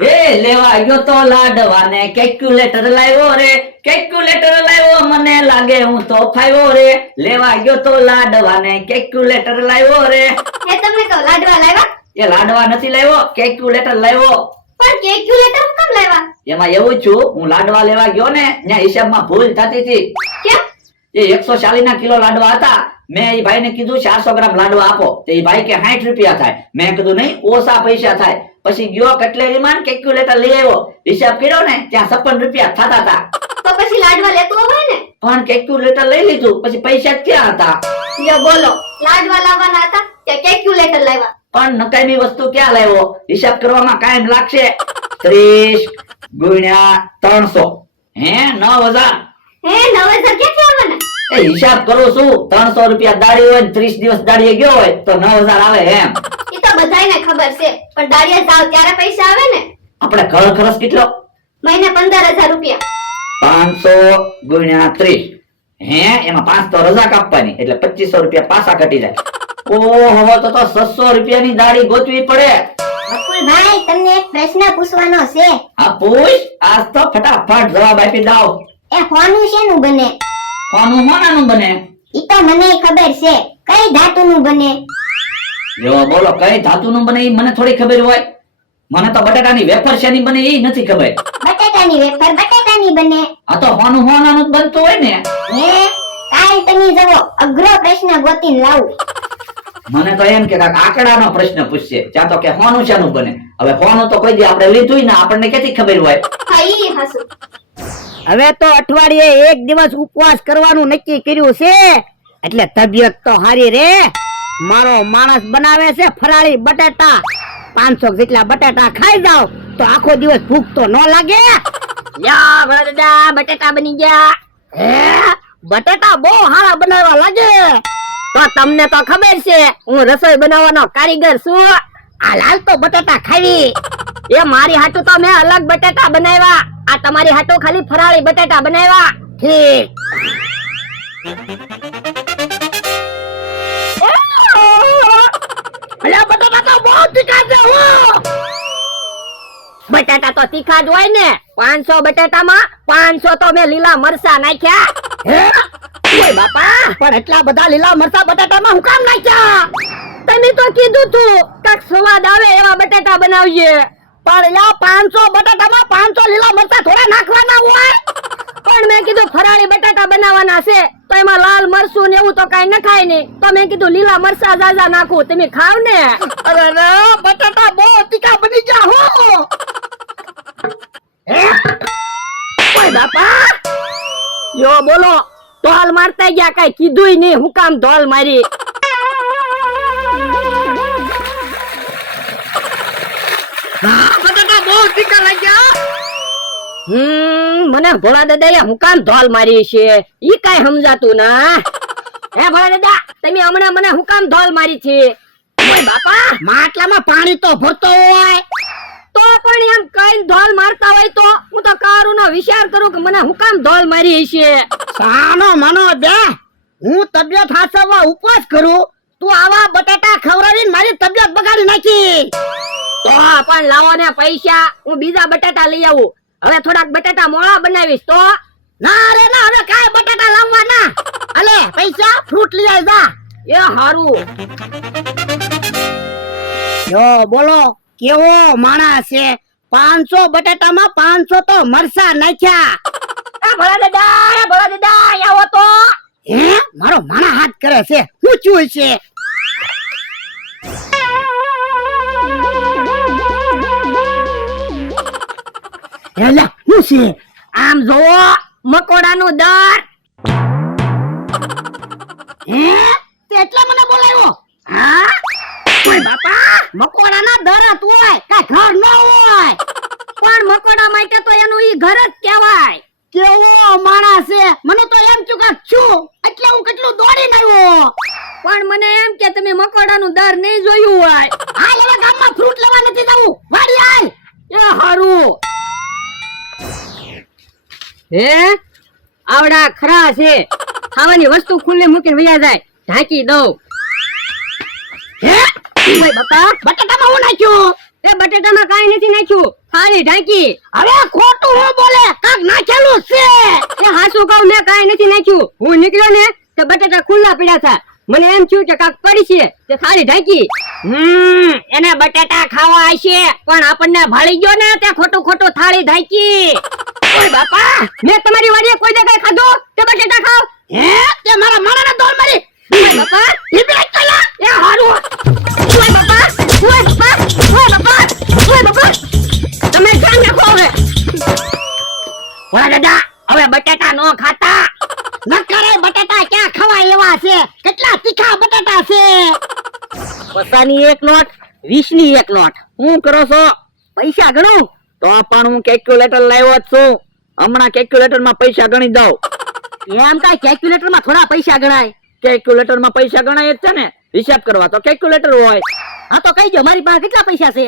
એ લેવા ગયો તો લાડવાને કેલ્ક્યુલેટર લાવ્યો રે, કેલ્ક્યુલેટર લાવ્યો મને લાગે હું તો ફાવ્યો રે. લેવા ગયો તો લાડવાને કેલ્ક્યુલેટર લાવ્યો રે. એ તમને કહું લાડવા લાવ્યા? એ લાડવા નથી લાવ્યો, કેલ્ક્યુલેટર લાવ્યો. પણ કેલ્ક્યુલેટર કેમ લાવ્યા? એમાં એવું છું, હું લાડવા લેવા ગયો ને ત્યાં હિસાબમાં ભૂલ થતી હતી. કેમ? એ 140 ના કિલો લાડવા હતા. મેં એ ભાઈને કીધું 400 ગ્રામ લાડવા આપો. તો એ ભાઈ કે 60 રૂપિયા થાય. મેં કીધું નહીં, ઓછા પૈસા થાય. પછી ગયો કટલેરીમાં કેલ્ક્યુલેટર લઈ આવ્યો. હિસાબ કર્યો ને ત્યાં 56 રૂપિયા થતા હતા. તો પછી લાડવા લેતો હોય ને? પણ કેલ્ક્યુલેટર લઈ લીધું, પછી પૈસા ક્યાં હતા? લ્યો બોલો, લાડવા લાવવાના હતા કે કેલ્ક્યુલેટર લાવ્યા? પણ નકામી વસ્તુ ક્યાં લાવ્યો? હિસાબ કરવામાં કાયમ લાગશે. 30 ગુણ્યા 300 હે 9000. હે 9000 ક્યાંથી આવવાના? એ હિસાબ કરું છું, 300 રૂપિયા દાડી હોય ને 30 દિવસ દાડીએ ગયો હોય તો 9000 આવે એમ. એ તો બધાયને ખબર છે, પણ દાડિયા જાવ ત્યારે પૈસા આવે ને. આપણે ઘર ખર્ચ કેટલો? મહિને 15000 રૂપિયા. 500 ગુણ્યા 30 હે એમાં 5 તો રજા કાપવાની એટલે 2500 રૂપિયા પાછા ઘટી જાય. ઓહો, તો 600 રૂપિયાની દાડી ગોતવી પડે. બકુલભાઈ, તમને એક પ્રશ્ન પૂછવાનો છે. હા પૂછ, આજ તો ફટાફટ જવાબ આપી દઉં. એ હોનું શેનું બને? કોનું મોનાનું બને? ઈ તો મને ખબર છે. કઈ ધાતુનું બને? જો બોલો, કઈ ધાતુનું બને ઈ મને થોડી ખબર હોય. મને તો બટાટાની વેફર શેની બને ઈ નથી ખબર. બટાટાની વેફર બટાટાની બને. આ તો હોનું મોનાનું જ બનતું હોય ને. હે, કાલ તમે જવો અઘરો પ્રશ્ન ગોતીને લાવું. મને તો એમ કે કાંઈક આંકડાનો પ્રશ્ન પૂછશે, ત્યાં તો કે હોનું શેનું બને. હવે હોનું તો કોઈ દી આપણે લીધું ને, આપણને ક્યાંથી ખબર હોય? હા, ઈ હસું. હવે તો અઠવાડિયે એક દિવસ ઉપવાસ કરવાનું નક્કી કર્યું છે, એટલે તબિયત તો હારી રે. મારો માણસ બનાવે છે ફરાળી બટાટા. 500 જેટલા બટાટા ખાઈ જાવ તો આખો દિવસ ભૂખ તો ન લાગે. યા દાદા, બટાટા બની ગયા. હે, બટાટા બહુ હારા બનાવવા લાગે. તો તમને તો ખબર છે હું રસોઈ બનાવવાનો કારીગર છું. આ લાલ તો બટાટા ખાવી. એ મારી હાટુ તો મેં અલગ બટાટા બનાવ્યા, આ તમારી હાટુ ખાલી ફરાળી બટાટા બનાવ્યા. ઠીક. અલ્યા, બટાટા તો બહુ તીખા છે હો. બટાટા તો તીખા જ હોય ને. 500 બટાટામાં 500 તો મેં લીલા મરચા નાખ્યા. હે ઓય બાપા, પણ એટલા બધા લીલા મરચા બટાટામાં હું કામ નાખ્યા? તમે તો કીધું તું કાક સ્વાદ આવે એવા બટાટા બનાવીએ. પણ યા 500 બટાટામાં 500 લીલા મરચા થોડા નાખવાના હોય? પણ મેં કીધું ફરાળી બટાટા બનાવવાના છે તો એમાં લાલ મરચું ને એવું તો કાઈ નખાય નહીં, તો મેં કીધું લીલા મરચા જાજા નાખું, તમે ખાવ ને. અરે રે, બટાટા બહુ તીખા બની ગયા હો. હે ઓય બાપા, યો બોલો, ધોલ મારતા ગયા, કઈ કીધુંય નહીં, હું કામ ધોલ મારી? બટાટા બહુ તીખા લાગ્યા. મને ભોળા દાદા હું કામ ધોલ મારી છે ઈ કઈ સમજાતું ના. હે ભોળા દાદા, તમે હમણાં મને હું કામ ધોલ મારી છે? ઓય બાપા, માટલામાં પાણી તો ભરતો હોય તો પણ એમ કઈ ધોલ મારતા હોય તો હું તો કારુનો વિચાર કરું કે મને હું કામ ધોલ મારી છે. સાનો મનો બે, હું તબિયત હાચવવા ઉપવાસ કરું, તું આવા બટાટા ખવડાવીને મારી તબિયત બગાડી નાખી. તો પણ લાવો ને પૈસા, હું બીજા બટાટા લઈ આવું. હવે થોડાક બટાટા મોળા બનાવીશ તો. ના રે ના, હવે કાય બટાટા લાવવા ના. અલે પૈસા ફ્રૂટ લઈ આવ જા. એ હારું. જો બોલો, કેવો માણસ છે. 500 બટાટામાં 500 તો મરસા નાખ્યા. એ ભોળા દાદા, આવો તો. હે, મારો માણા હાથ કરે છે, શું ચૂય છે? એલા શું છે? આમ જો, મકોડાનું દર. હે, તે એટલે મને બોલાવ્યો? હા ઓય બાપા, મકોડાના દર જ હોય, કાઈ ઘર ન હોય. પણ મકોડા માટે તો એનું ઈ ઘર જ કહેવાય. કેવો માણસ છે, મને તો એમ ચુકા છું એટલે હું કેટલું દોડીને આવ્યો. પણ મને એમ કે તમે મકોડાનું દર નહીં જોયું હોય. હાલ હવે ગામમાં ફ્રૂટ લેવા નથી જવું, વાડી હાલ. એ હારું. હે, આવડા ખરા છે, ખાવાની વસ્તુ ખુલ્લી મૂકીને વયા જાય, ઢાંકી દઉં. હે ઓય બાપા, બટાટામાં હું નાખ્યું? એ બટાટામાં કાઈ નથી નાખ્યું, થાળી ઢાંકી. હવે ખોટું હું બોલે કાક નાખેલું છે. એ હાસુ કહું મેં કાંઈ નથી નાખ્યું. હું નીકળ્યો ને તે બટાટા ખુલ્લા પડ્યા હતા. મને એમ થયું કે કાક પડી છે તે થાળી ઢાંકી. એને બટાટા ખાવા હશે પણ આપણને ભાળી ગયો ને તે ખોટું ખોટું થાળી ઢાંકી. ઓય બાપા મેં તમારી વાડીએ કોઈ દે કઈ ખાધું તે બટાટા ખાવ. હે તે મારા મારાને દોડ મારી. ઓય બાપા ઈબરે કલા એ હારું. ઓય બાપા ઓય બાપા ઓય બાપા ઓય બાપા તમે ધ્યાન રાખો હવે. ઓલા દાદા હવે બટાટા નો ખાતા. નકરે બટાટા ક્યાં ખવાય એવા છે. કેટલા તીખા બટાટા છે. પચાની એક નોટ 20 ની એક નોટ. હું કરો છો? પૈસા ગણું તો પણ હું કેલ્ક્યુલેટર લાવ્યો જ છું. હમણાં કેલ્ક્યુલેટર માં પૈસા ગણી દઉં. એમ કાંઈ કેલ્ક્યુલેટર માં થોડા પૈસા ગણાય. કેલ્ક્યુલેટર માં પૈસા ગણાય જ છે ને. હિસાબ કરવા તો કેલ્ક્યુલેટર હોય. હા તો કઈ દો મારી પાસે કેટલા પૈસા છે.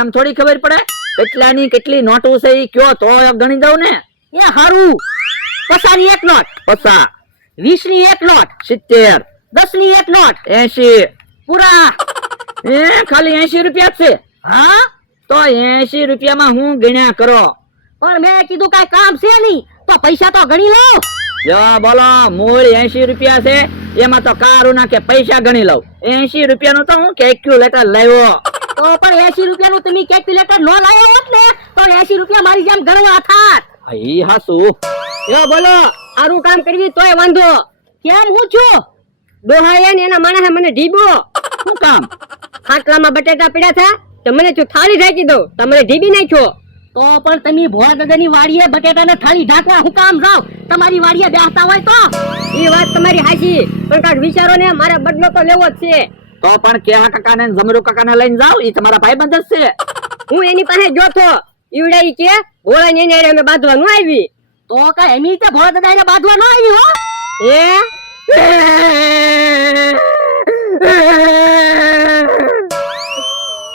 એમ થોડી ખબર પડે. કેટલાની કેટલી નોટો છે ઈ કયો તો ગણી દઉં ને. એ હારું. પચાની એક નોટ 50 20 ની એક નોટ 70 10 ની એક નોટ 80 પૂરા. ખાલી 80 રૂપિયા જ છે. હા તો 80 રૂપિયામાં હું ગણ્યા કરો. પણ મેં કીધું કાંઈ કામ છે નહીં તો પૈસા તો ગણી લો. જો બોલો મૂળ 80 રૂપિયા છે. એમાં તો કારું ના કે પૈસા ગણી લઉં. 80 રૂપિયાનું તો હું કેલ્ક્યુલેટર લાવ્યો. તો પણ 80 રૂપિયાનું તમે કેલ્ક્યુલેટર ન લાવ્યા હોત ને તો 80 રૂપિયા મારી જેમ ગણવા થાત. ઈ હાસુ. યો બોલો સારું કામ કરવી તોય વાંધો. કેમ હું છું ડોહાએ ને એના માણસે મને ઢીબો. શું કામ? ખાટલામાં બટેટા પડ્યા હતા તો મને જો થાળી ઢાંકી દઉં તમને ઢીબી નાખ્યો. તો પણ તમે ભોળા દાદાની વાડીએ બટેટાને થાળી ઢાંકવા હું કામ જાવ. તમારી વાડીએ બેસતા હોય તો એ વાત તમારી હાચી પણ કાક વિચારો ને મારે બદલો તો લેવો જ છે. તો પણ કેહા કાકા ને જમરૂ કાકા ને લઈને જાવ. ઈ તમારા ભાઈબંધ જ છે. હું એની પાસે જોતો ઈવડે ઈ કે ભોળા ને એને અમે બાંધવા ન આવી. તો કાંઈ એમ રીતે ભોળા દાદા એને બાંધવા ન આવી હો.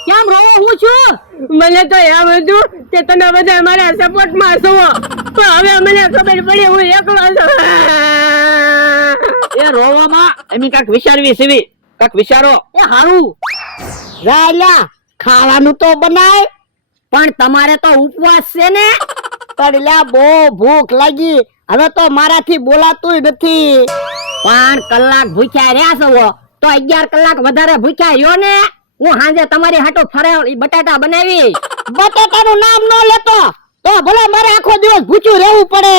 કેમ રોવો હું છું? મને તો એમ હતું કે તમે બધા મારા સપોર્ટ માં છો તો હવે મને ખબર પડી હું એકલો છું. એ રોવામાં એમી કાક વિચારવી સીવી. કાક વિચારો. એ હારું રાયલા ખાવાનું તો બનાય પણ તમારે તો ઉપવાસ છે ને. પડલા બહુ ભૂખ લાગી હવે તો મારાથી બોલાતું નથી. પણ કલાક ભૂખ્યા રહ્યા છો તો 11 કલાક વધારે ભૂખ્યા રહ્યો ને. હું હાંજે તમારી હાટો ફરાળ બટાટા બનાવી. બટાટાનું નામ ન લેતો તો ભલે મારે આખો દિવસ ભૂખ્યું રહેવું પડે.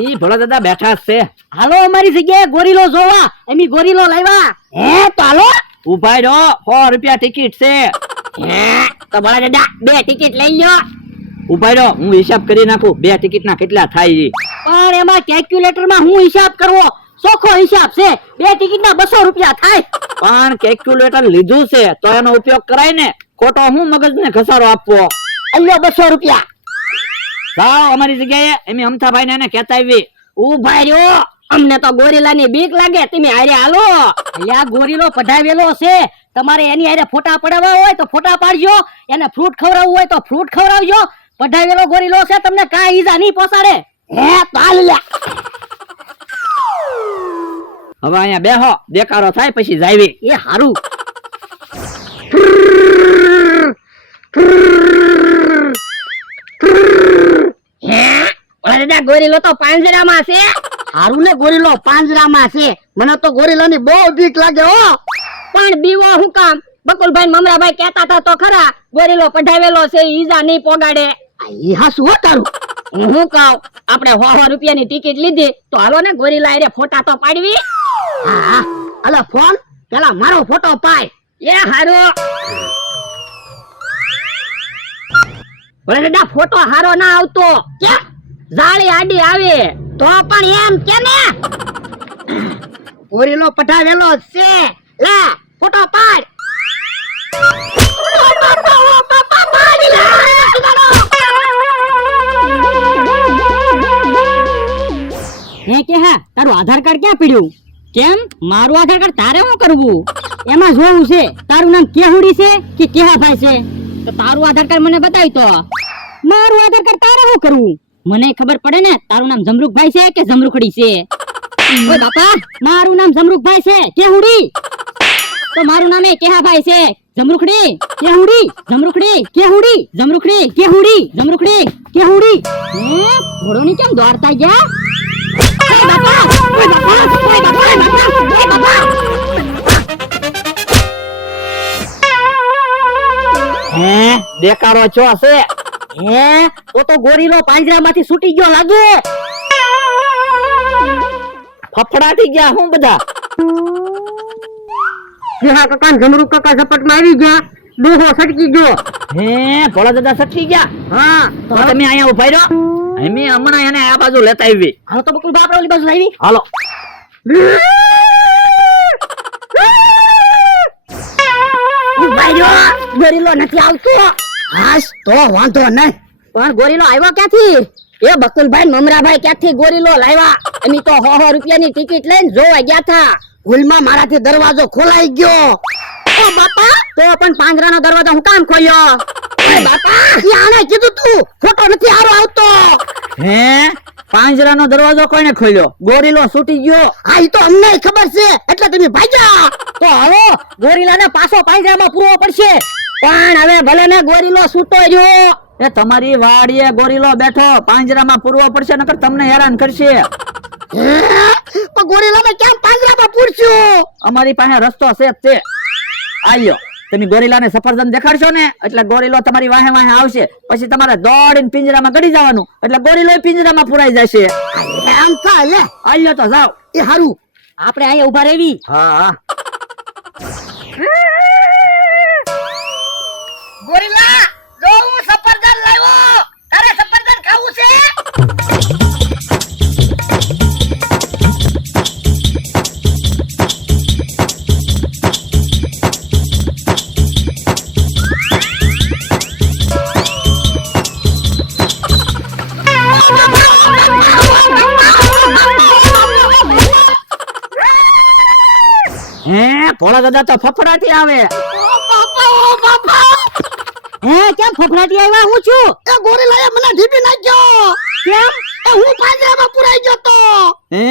ઈ ભોળા દાદા બેઠા છે. હાલો અમારી જગ્યાએ ગોરીલો જોવા. એમી ગોરીલો લાવ્યા. હે તો હાલો. ઉભા રહો. 100 રૂપિયા ટિકિટ છે. હે તો ભલા દાદા 2 ટિકિટ લઈ લ્યો. ઉભા રહો હું હિસાબ કરી નાખું 2 ટિકિટ ના કેટલા થાય ઈ. પણ એમાં કેલ્ક્યુલેટર માં હું હિસાબ કરવો. ચોખ્ખો હિસાબ છે 2 ટિકિટ ના 200 રૂપિયા થાય. પણ કેલ્ક્યુલેટર લીધું છે તો એનો ઉપયોગ કરાય ને. ખોટો હું મગજ ને ઘસારો આપવો. અલ્યો 200 રૂપિયા. જાઓ અમારી જગ્યાએ એમ અમથાભાઈ ને એને કહેતા આવી. ઉભા રહ્યો અમને તો ગોરીલાની બીક લાગે તમે હારે હાલો. અલ્યા ગોરીલો પઢાવેલો છે તમારે એની હારે ફોટા પડાવવા હોય તો ફોટા પાડજો. એને ફ્રૂટ ખવડાવવું હોય તો ફ્રૂટ ખવડાવજો. પઢાવેલો ગોરીલો છે તમને કાંઈ ઈજા નહીં પહોંચાડે. હે પાલ લે. હવે અહીંયા બેહો દેકારો થાય પછી જાવી. એ હારું. હે ઓલા દાદા ગોરીલો તો પાંજરામાં છે. હારું ને ગોરીલો પાંજરામાં છે. મને તો ગોરીલાની બહુ બીક લાગે હો. પણ બીવો હું કામ? બકુલભાઈ મમરાભાઈ કહેતા હતા તો ખરા ગોરીલો પઢાવેલો છે ઈજા નહીં પોગાડે. ઈ હાસુ હો તારું. હું કહું આપણે 100 રૂપિયાની ટિકિટ લીધી તો હાલો ને ગોરીલા હારે ફોટા તો પાડવી. હા હાલો ફોન પેલા મારો ફોટો પાય. એ હારો ભલે દાદા ફોટો હારો ના આવતો. જાળી આડી આવે તો પણ એમ કે ને ગોરીલો પઢાવેલો છે. લે ફોટો પાડ. હે કે હા તારું આધાર કાર્ડ ક્યાં પડ્યું? કેમ મારું આધાર કાર્ડ તારે શું કરવું? એમાં જોવું છે તારું નામ કેહુડી છે કે કેહાભાઈ છે. તો તારું આધાર કાર્ડ મને બતાવી તો. મારું આધાર કાર્ડ તારે શું કરવું? મને ખબર પડે ને તારું નામ જમરૂકભાઈ છે કે જમરૂખડી છે. ઓય બાપા મારું નામ જમરૂકભાઈ છે કેહુડી. તો મારું નામ એ કેહાભાઈ છે જમરૂખડી કેહુડી જમરૂખડી કેહુડી જમરૂખડી કેહુડી જમરૂખડી કેહુડી ઘોડોની કેમ દોડતા ગયા ઓય બાપા ઓય બાપા ઓય બાપા ઓય બાપા હે દેખાડો છો હશે હે તો ગોરીલો પાંજરામાંથી છૂટી ગયો લાગે ફફડાટી ગયા હું બધા હા કાકા જમરૂ કાકા ઝપટમાં આવી ગયા ડોહો સટકી ગયો હે ભોળા દાદા સટકી ગયા હા તો તમે અહીંયા ઉભા રહ્યો અમે હમણાં એને આ બાજુ લેતા આવી હાલો તો બકુલ બાપ ઓલી બાજુ આવી હાલો ઉભા રહ્યો ગોરીલો નથી આવતો હાસ તો વાંધો નહીં પણ ગોરીલો આવ્યો ક્યાંથી એ બકુલભાઈ મમરાભાઈ ક્યાંથી ગોરીલો લાવ્યા અમે તો 100 રૂપિયાની ટિકિટ લઈને જોવા ગયા હતા ભૂલમાં મારાથી દરવાજો ખોલાઈ ગયો ઓ બાપા તો પણ પાંજરાનો દરવાજો હું કામ ખોલ્યો ઓય બાપા આને કીધું તું ખોટો નથી આરો આવતો હે પાંજરાનો દરવાજો કોઈને ખોલ્યો ગોરીલો છૂટી ગયો હા ઈ તો અમને ખબર છે એટલે તમે ભાગ્યા તો હવે ગોરીલાને પાછો પાંજરામાં પૂરવો પડશે પણ હવે ભલે ને ગોરીલો છૂટો રહ્યો એ તમારી વાડીએ ગોરીલો બેઠો પાંજરામાં પૂરવો પડશે નકર તમને હેરાન કરશે ગોરીલાને કેમ પાંજરામાં પૂરશું અમારી પાસે રસ્તો છે તે આયો તમે ગોરીલાને સફરજન દેખાડશો ને એટલે ગોરીલો તમારી વાહે વાહે આવશે પછી તમારે દોડીને પિંજરામાં ગડી જવાનું એટલે ગોરીલો પિંજરામાં પુરાઈ જશે એમ થાય આયો તો જાવ એ હારું આપણે અહીંયા ઊભા રહેવી હા હા ગોરીલા જો હું સફરજન લાવ્યો તારે સફરજન ખાવું છે હે ભોળા દાદા તો ફફડાટી આવે હે કેમ ફફડાટી આવ્યા હું છું એ ગોરીલાએ મને ઢીપી નાખ્યો કેમ એ હું પાંજરામાં પુરાઈ ગયો તો હે